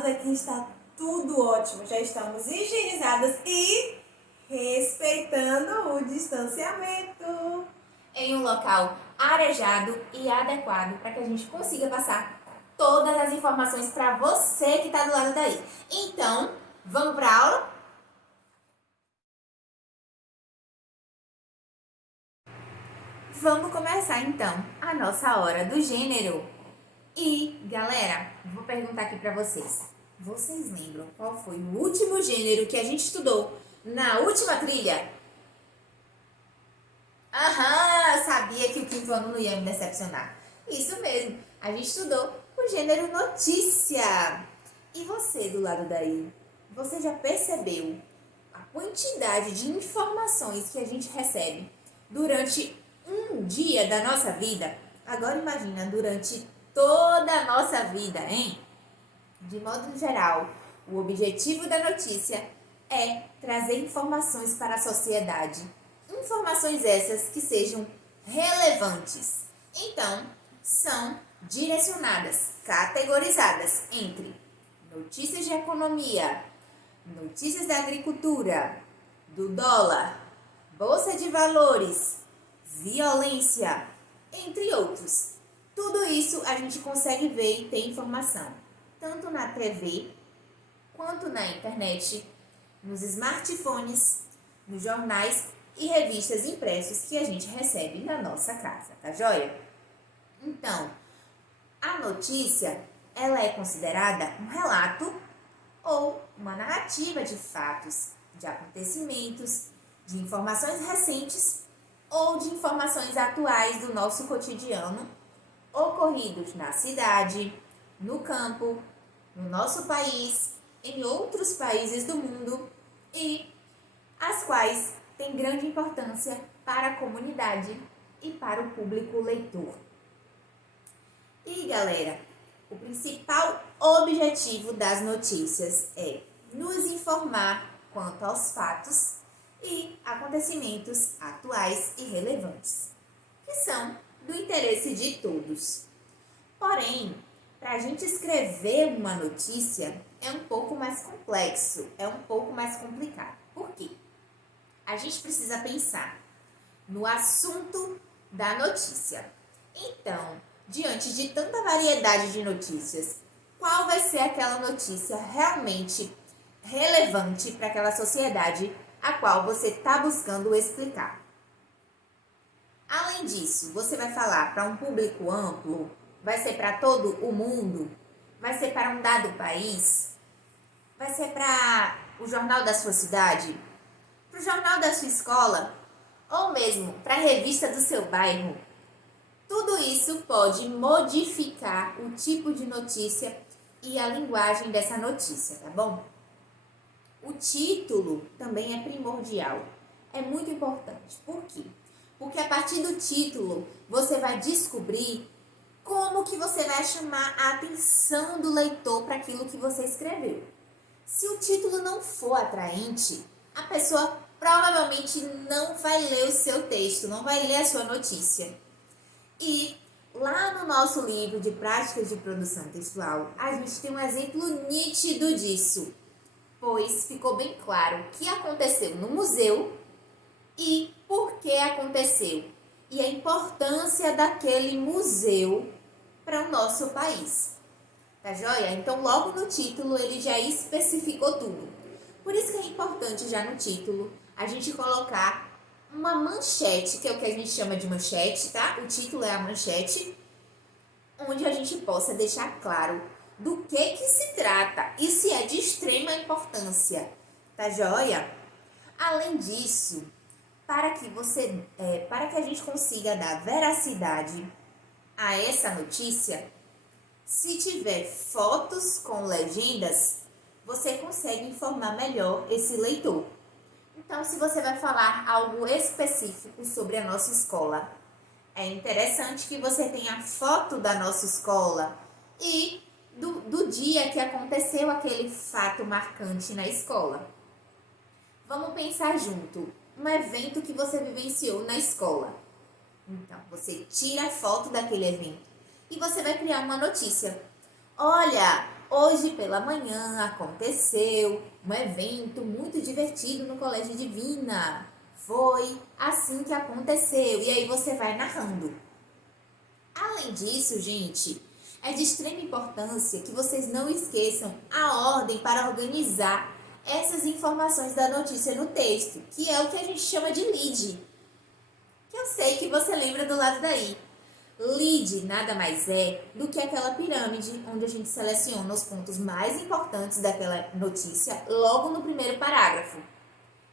lado daqui está tudo ótimo. Já estamos higienizadas e respeitando o distanciamento. Em um local arejado e adequado para que a gente consiga passar todas as informações para você que está do lado daí. Então, vamos para a aula? Vamos começar então a nossa hora do gênero. E, galera, vou perguntar aqui para vocês. Vocês lembram qual foi o último gênero que a gente estudou na última trilha? Aham, eu sabia que o quinto ano não ia me decepcionar. Isso mesmo, a gente estudou o gênero notícia. E você do lado daí? Você já percebeu a quantidade de informações que a gente recebe durante um dia da nossa vida? Agora imagina, durante toda a nossa vida, hein? De modo geral, o objetivo da notícia é trazer informações para a sociedade. Informações essas que sejam relevantes. Então, são direcionadas, categorizadas entre notícias de economia, notícias da agricultura, do dólar, bolsa de valores, violência, entre outros. Tudo isso a gente consegue ver e ter informação, tanto na TV, quanto na internet, nos smartphones, nos jornais e revistas impressos que a gente recebe na nossa casa, tá joia? Então, a notícia, ela é considerada um relato ou uma narrativa de fatos, de acontecimentos, de informações recentes ou de informações atuais do nosso cotidiano, ocorridos na cidade, no campo, no nosso país, em outros países do mundo e as quais têm grande importância para a comunidade e para o público leitor. E galera, o principal objetivo das notícias é nos informar quanto aos fatos e acontecimentos atuais e relevantes, que são do interesse de todos. Porém, para a gente escrever uma notícia é um pouco mais complexo, é um pouco mais complicado. Por quê? A gente precisa pensar no assunto da notícia. Então, diante de tanta variedade de notícias, qual vai ser aquela notícia realmente relevante para aquela sociedade a qual você está buscando explicar? Além disso, você vai falar para um público amplo? Vai ser para todo o mundo? Vai ser para um dado país? Vai ser para o jornal da sua cidade? Para o jornal da sua escola? Ou mesmo para a revista do seu bairro? Tudo isso pode modificar o tipo de notícia e a linguagem dessa notícia, tá bom? O título também é primordial, é muito importante. Por quê? Porque a partir do título você vai descobrir como que você vai chamar a atenção do leitor para aquilo que você escreveu. Se o título não for atraente, a pessoa provavelmente não vai ler o seu texto, não vai ler a sua notícia. E lá no nosso livro de práticas de produção textual, a gente tem um exemplo nítido disso, pois ficou bem claro o que aconteceu no museu e por que aconteceu, e a importância daquele museu para o nosso país. Tá joia? Então, logo no título, ele já especificou tudo. Por isso que é importante já no título a gente colocar uma manchete, que é o que a gente chama de manchete, tá? O título é a manchete, onde a gente possa deixar claro do que se trata e se é de extrema importância, tá joia? Além disso, para que a gente consiga dar veracidade a essa notícia, se tiver fotos com legendas, você consegue informar melhor esse leitor. Então, se você vai falar algo específico sobre a nossa escola, é interessante que você tenha foto da nossa escola e do dia que aconteceu aquele fato marcante na escola. Vamos pensar junto, um evento que você vivenciou na escola. Então, você tira a foto daquele evento e você vai criar uma notícia. Olha, Hoje pela manhã aconteceu um evento muito divertido no Colégio Divina. Foi assim que aconteceu. E aí você vai narrando. Além disso, gente, é de extrema importância que vocês não esqueçam a ordem para organizar essas informações da notícia no texto, que é o que a gente chama de lead. Que eu sei que você lembra do lado daí. Lead nada mais é do que aquela pirâmide onde a gente seleciona os pontos mais importantes daquela notícia logo no primeiro parágrafo.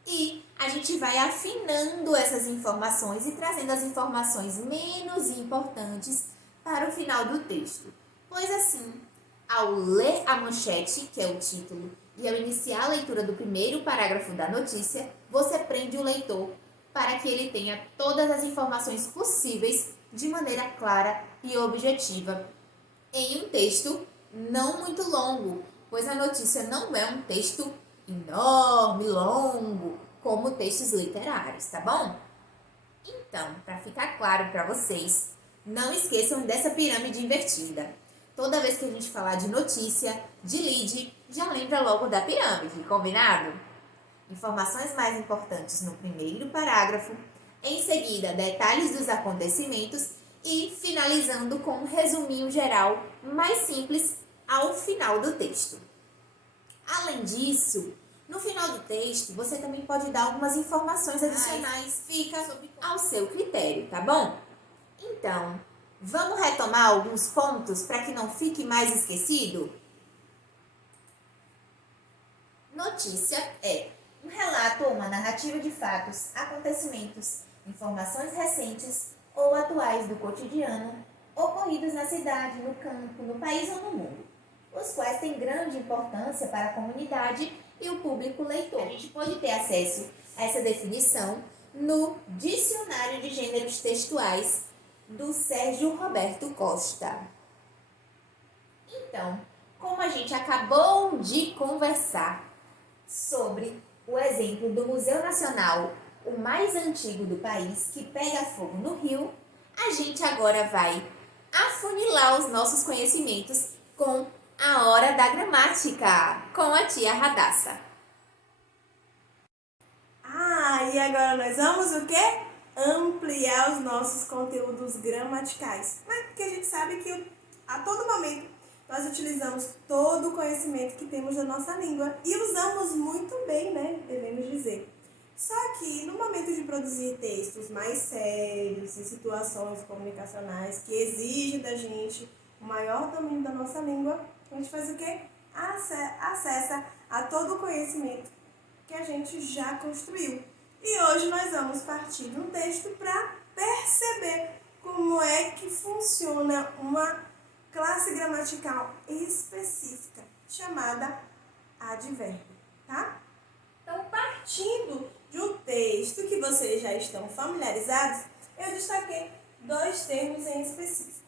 E a gente vai afinando essas informações e trazendo as informações menos importantes para o final do texto. Pois assim, ao ler a manchete, que é o título, e ao iniciar a leitura do primeiro parágrafo da notícia, você prende o leitor para que ele tenha todas as informações possíveis de maneira clara e objetiva em um texto não muito longo, pois a notícia não é um texto enorme, longo, como textos literários, tá bom? Então, para ficar claro para vocês, não esqueçam dessa pirâmide invertida. Toda vez que a gente falar de notícia, de lead, já lembra logo da pirâmide, combinado? Informações mais importantes no primeiro parágrafo, em seguida detalhes dos acontecimentos e finalizando com um resuminho geral mais simples ao final do texto. Além disso, no final do texto, você também pode dar algumas informações adicionais, fica ao seu critério, tá bom? Então, vamos retomar alguns pontos para que não fique mais esquecido? Notícia é um relato ou uma narrativa de fatos, acontecimentos, informações recentes ou atuais do cotidiano, ocorridos na cidade, no campo, no país ou no mundo, os quais têm grande importância para a comunidade e o público leitor. A gente pode ter acesso a essa definição no Dicionário de Gêneros Textuais do Sérgio Roberto Costa. Então, como a gente acabou de conversar sobre o exemplo do Museu Nacional, o mais antigo do país, que pega fogo no Rio, a gente agora vai afunilar os nossos conhecimentos com a hora da gramática, com a tia Radassa. E agora nós vamos o quê? Ampliar os nossos conteúdos gramaticais. Porque a gente sabe que a todo momento nós utilizamos todo o conhecimento que temos da nossa língua e usamos muito bem, né? Devemos dizer. Só que no momento de produzir textos mais sérios, em situações comunicacionais que exigem da gente o maior domínio da nossa língua, a gente faz o quê? Acessa a todo o conhecimento que a gente já construiu. E hoje nós vamos partir de um texto para perceber como é que funciona uma classe gramatical específica, chamada advérbio, tá? Então, partindo de um texto que vocês já estão familiarizados, eu destaquei dois termos em específico,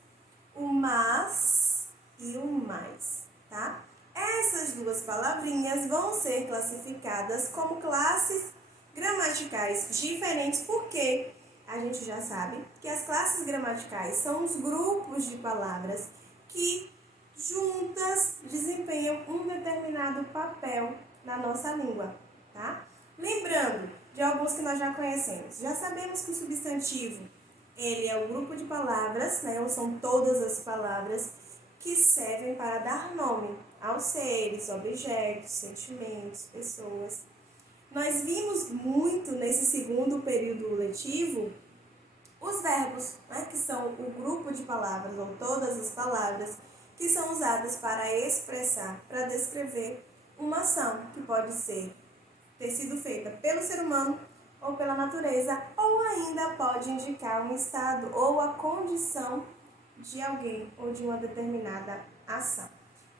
o mas e o mais, tá? Essas duas palavrinhas vão ser classificadas como classes gramaticais diferentes, porque a gente já sabe que as classes gramaticais são os grupos de palavras que juntas desempenham um determinado papel na nossa língua, tá? Lembrando de alguns que nós já conhecemos. Já sabemos que o substantivo, ele é o grupo de palavras, né? Ou são todas as palavras que servem para dar nome aos seres, objetos, sentimentos, pessoas. Nós vimos muito nesse segundo período letivo os verbos, né, que são o grupo de palavras, ou todas as palavras, que são usadas para expressar, para descrever uma ação, que pode ter sido feita pelo ser humano ou pela natureza, ou ainda pode indicar um estado ou a condição de alguém ou de uma determinada ação.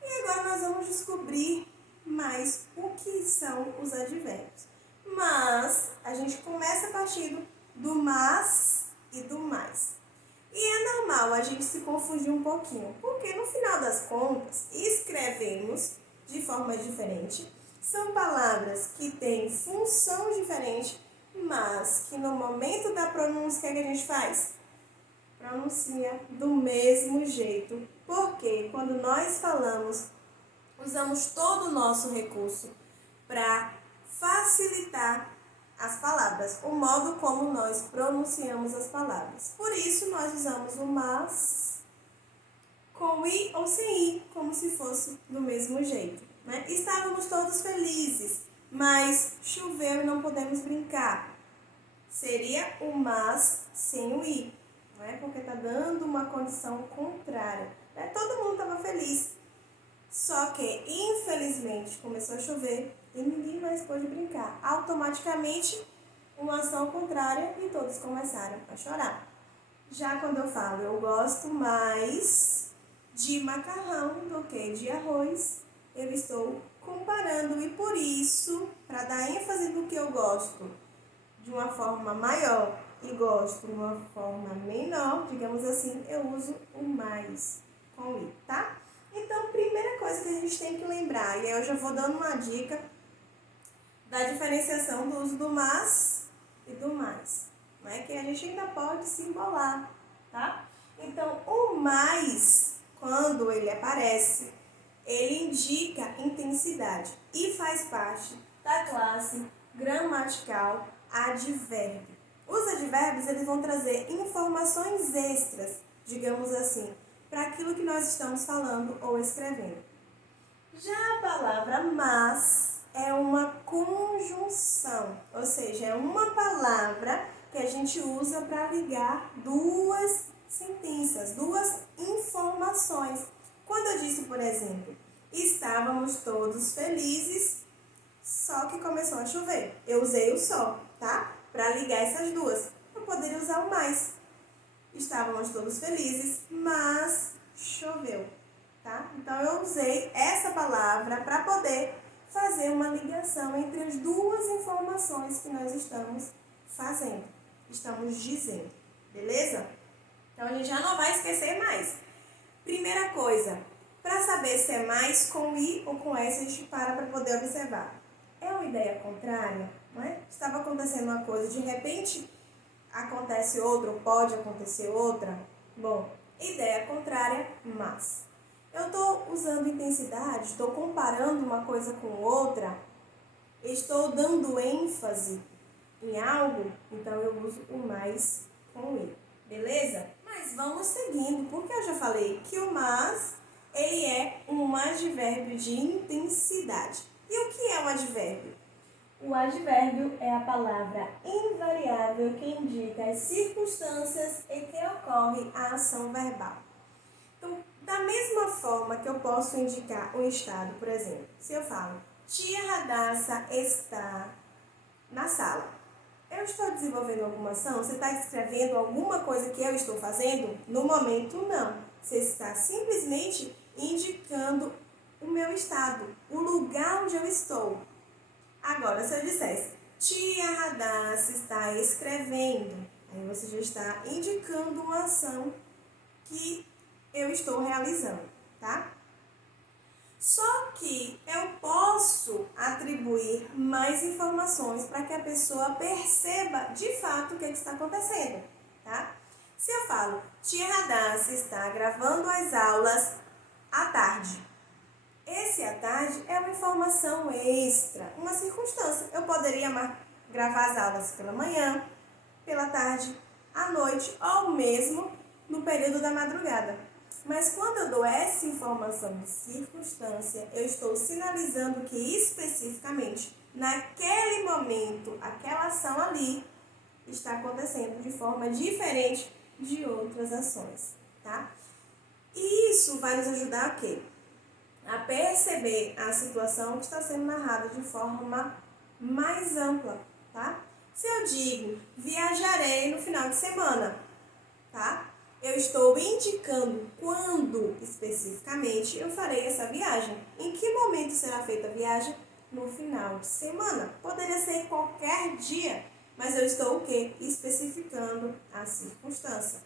E agora nós vamos descobrir mais o que são os advérbios. Mas a gente começa partindo do mas e do mais. E é normal a gente se confundir um pouquinho, porque no final das contas, escrevemos de forma diferente. São palavras que têm função diferente, mas que no momento da pronúncia, o que a gente faz? Pronuncia do mesmo jeito. Porque quando nós falamos usamos todo o nosso recurso para facilitar as palavras, o modo como nós pronunciamos as palavras. Por isso, nós usamos o mas com i ou sem i, como se fosse do mesmo jeito, né? Estávamos todos felizes, mas choveu e não podemos brincar. Seria o mas sem o i, né? Porque está dando uma condição contrária, né? Todo mundo estava feliz, só que, infelizmente, começou a chover e ninguém mais pôde brincar. Automaticamente, uma ação contrária e todos começaram a chorar. Já quando eu falo, eu gosto mais de macarrão do que de arroz, eu estou comparando e por isso, para dar ênfase no que eu gosto de uma forma maior e gosto de uma forma menor, digamos assim, eu uso o mais com i, tá? Então, primeira coisa que a gente tem que lembrar, e aí eu já vou dando uma dica da diferenciação do uso do mas e do mais, né? Que a gente ainda pode se embolar, tá? Então, o mais, quando ele aparece, ele indica intensidade e faz parte da classe gramatical advérbio. Os advérbios, eles vão trazer informações extras, digamos assim, para aquilo que nós estamos falando ou escrevendo. Já a palavra mas é uma conjunção, ou seja, é uma palavra que a gente usa para ligar duas sentenças, duas informações. Quando eu disse, por exemplo, estávamos todos felizes, só que começou a chover. Eu usei o só, tá? Para ligar essas duas. Eu poderia usar o mais. Estávamos todos felizes, mas choveu, tá? Então, eu usei essa palavra para poder fazer uma ligação entre as duas informações que nós estamos fazendo, estamos dizendo, beleza? Então, a gente já não vai esquecer mais. Primeira coisa, para saber se é mais com i ou com s, a gente para poder observar. É uma ideia contrária, não é? Estava acontecendo uma coisa, de repente acontece outra, ou pode acontecer outra. Bom, ideia contrária, mas. Eu estou usando intensidade, estou comparando uma coisa com outra, estou dando ênfase em algo, então eu uso o mais com i, beleza? Mas vamos seguindo, porque eu já falei que o mas, ele é um advérbio de intensidade. E o que é um advérbio? O advérbio é a palavra invariável que indica as circunstâncias em que ocorre a ação verbal. Então, da mesma forma que eu posso indicar um estado, por exemplo, se eu falo, tia Radassa está na sala. Eu estou desenvolvendo alguma ação? Você está escrevendo alguma coisa que eu estou fazendo? No momento, não. Você está simplesmente indicando o meu estado, o lugar onde eu estou. Agora, se eu dissesse, tia Radassa está escrevendo, aí você já está indicando uma ação que eu estou realizando, tá? Só que eu posso atribuir mais informações para que a pessoa perceba de fato o que está acontecendo, tá? Se eu falo, tia Radassa está gravando as aulas à tarde. Esse à tarde é uma informação extra, uma circunstância. Eu poderia gravar as aulas pela manhã, pela tarde, à noite ou mesmo no período da madrugada. Mas quando eu dou essa informação de circunstância, eu estou sinalizando que especificamente, naquele momento, aquela ação ali está acontecendo de forma diferente de outras ações, tá? E isso vai nos ajudar a quê? A perceber a situação que está sendo narrada de forma mais ampla, tá? Se eu digo, viajarei no final de semana, tá? Eu estou indicando quando, especificamente, eu farei essa viagem. Em que momento será feita a viagem? No final de semana. Poderia ser qualquer dia, mas eu estou o quê? Especificando a circunstância.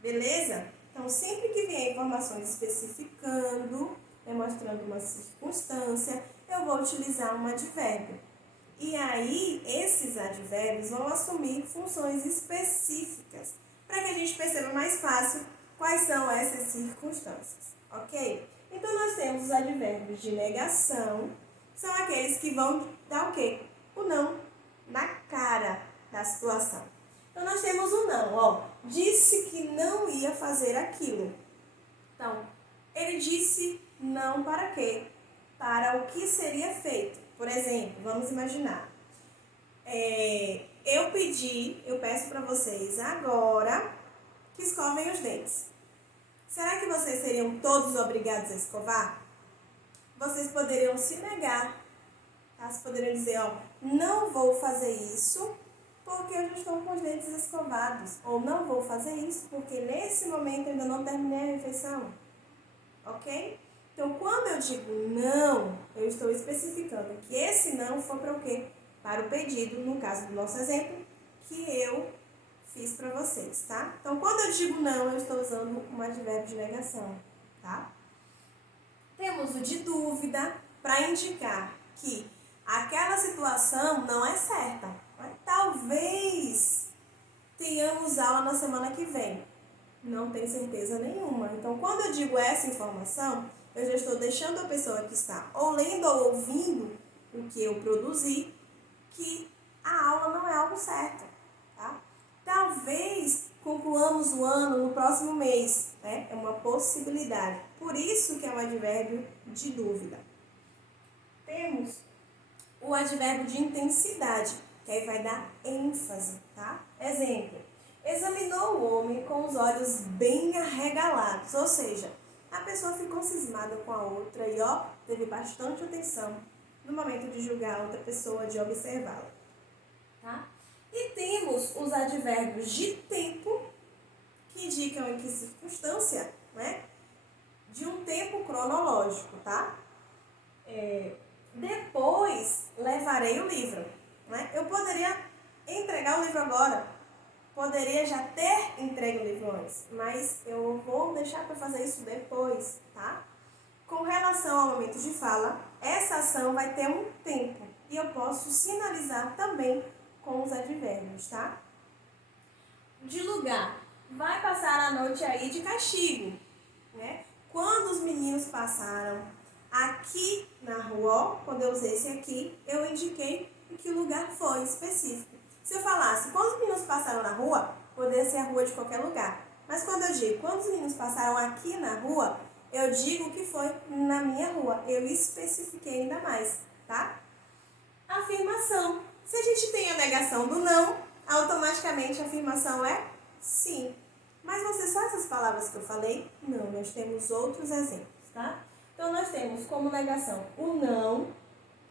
Beleza? Então, sempre que vier informações especificando, demonstrando uma circunstância, eu vou utilizar um advérbio. E aí, esses advérbios vão assumir funções específicas, para que a gente perceba mais fácil quais são essas circunstâncias, ok? Então, nós temos os advérbios de negação, são aqueles que vão dar o quê? O não, na cara da situação. Então, nós temos o não, ó. Disse que não ia fazer aquilo. Então, ele disse não para quê? Para o que seria feito. Por exemplo, vamos imaginar. Eu peço para vocês agora que escovem os dentes. Será que vocês seriam todos obrigados a escovar? Vocês poderiam se negar. Tá? Vocês poderiam dizer, ó, não vou fazer isso porque eu já estou com os dentes escovados. Ou não vou fazer isso porque nesse momento eu ainda não terminei a refeição. Ok? Então, quando eu digo não, eu estou especificando que esse não foi para o quê? Para o pedido, no caso do nosso exemplo, que eu fiz para vocês, tá? Então, quando eu digo não, eu estou usando um advérbio de negação, tá? Temos o de dúvida para indicar que aquela situação não é certa. Mas talvez tenhamos aula na semana que vem. Não tem certeza nenhuma. Então, quando eu digo essa informação, eu já estou deixando a pessoa que está ou lendo ou ouvindo o que eu produzi, que a aula não é algo certo, tá? Talvez concluamos o ano no próximo mês, né? É uma possibilidade. Por isso que é um advérbio de dúvida. Temos o advérbio de intensidade, que aí vai dar ênfase, tá? Exemplo, examinou o homem com os olhos bem arregalados, ou seja, a pessoa ficou cismada com a outra e, ó, teve bastante atenção no momento de julgar a outra pessoa, de observá-la, tá? E temos os advérbios de tempo, que indicam em que circunstância, né? De um tempo cronológico, tá? Depois levarei o livro, né? Eu poderia entregar o livro agora, poderia já ter entregue o livro antes, mas eu vou deixar para fazer isso depois, tá? Com relação ao momento de fala, essa ação vai ter um tempo e eu posso sinalizar também com os advérbios, tá? De lugar, vai passar a noite aí de castigo, né? Quando os meninos passaram aqui na rua, ó, quando eu usei esse aqui, eu indiquei em que lugar foi específico. Se eu falasse, quando os meninos passaram na rua, poderia ser a rua de qualquer lugar. Mas quando eu digo, quando os meninos passaram aqui na rua, eu digo que foi na minha rua. Eu especifiquei ainda mais, tá? Afirmação. Se a gente tem a negação do não, automaticamente a afirmação é sim. Mas vão ser só essas palavras que eu falei? Não, nós temos outros exemplos, tá? Então, nós temos como negação o não,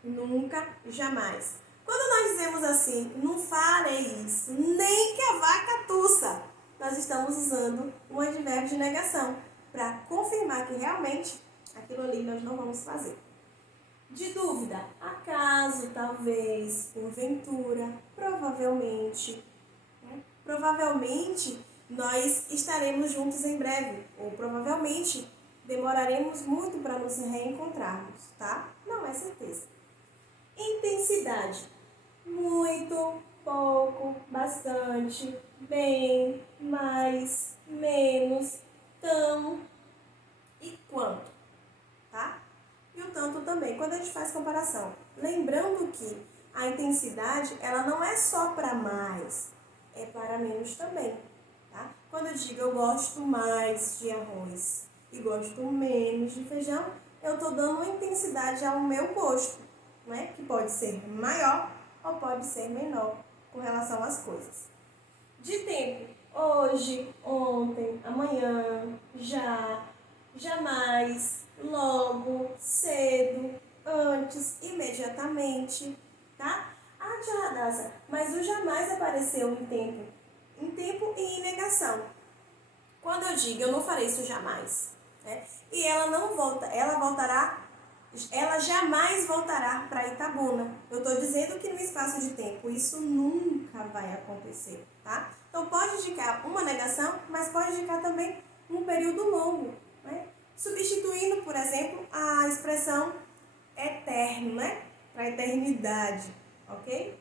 nunca, jamais. Quando nós dizemos assim, não farei isso, nem que a vaca tussa, nós estamos usando um advérbio de negação para confirmar que realmente aquilo ali nós não vamos fazer. De dúvida, acaso, talvez, porventura, provavelmente. Né? Provavelmente nós estaremos juntos em breve, ou provavelmente demoraremos muito para nos reencontrarmos, tá? Não é certeza. Intensidade. Muito, pouco, bastante, bem, mais, menos, tão e quanto, tá? E o tanto também, quando a gente faz comparação. Lembrando que a intensidade, ela não é só para mais, é para menos também, tá? Quando eu digo eu gosto mais de arroz e gosto menos de feijão, eu estou dando uma intensidade ao meu gosto, né? Que pode ser maior ou pode ser menor com relação às coisas. De tempo, hoje, ontem, amanhã, já, jamais, logo, cedo, antes, imediatamente, tá? Ah, tia Radassa, mas o jamais apareceu em tempo e em negação. Quando eu digo eu não farei isso jamais, né? E ela não volta, ela jamais voltará para Itabuna. Eu estou dizendo que no espaço de tempo isso nunca vai acontecer, tá? Então pode indicar uma negação, mas pode indicar também um período longo, né? Substituindo, por exemplo, a expressão eterno, né? Para eternidade, ok?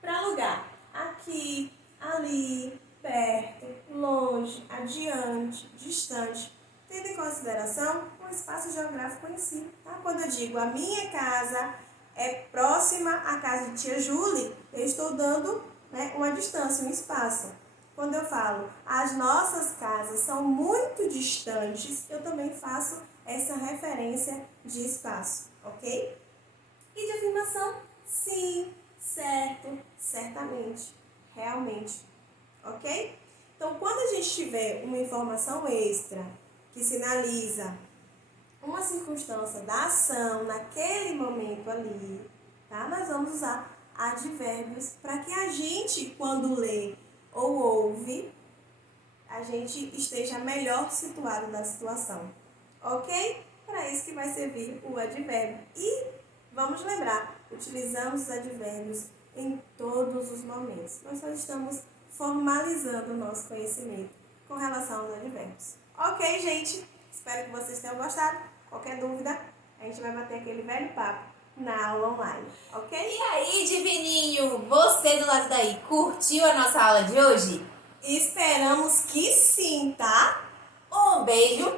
Para lugar, aqui, ali, perto, longe, adiante, distante. Tendo em consideração com o espaço geográfico em si. Tá? Quando eu digo a minha casa é próxima à casa de tia Julie, eu estou dando, né, uma distância, um espaço. Quando eu falo as nossas casas são muito distantes, eu também faço essa referência de espaço, ok? E de afirmação? Sim, certo, certamente, realmente, ok? Então, quando a gente tiver uma informação extra que sinaliza uma circunstância da ação naquele momento ali, tá? Nós vamos usar advérbios para que a gente, quando lê ou ouve, a gente esteja melhor situado na situação, ok? Para isso que vai servir o advérbio. E vamos lembrar, utilizamos os advérbios em todos os momentos. Nós só estamos formalizando o nosso conhecimento com relação aos advérbios. Ok, gente? Espero que vocês tenham gostado. Qualquer dúvida, a gente vai bater aquele velho papo na aula online, ok? E aí, divininho, você do lado daí, curtiu a nossa aula de hoje? Esperamos que sim, tá? Um beijo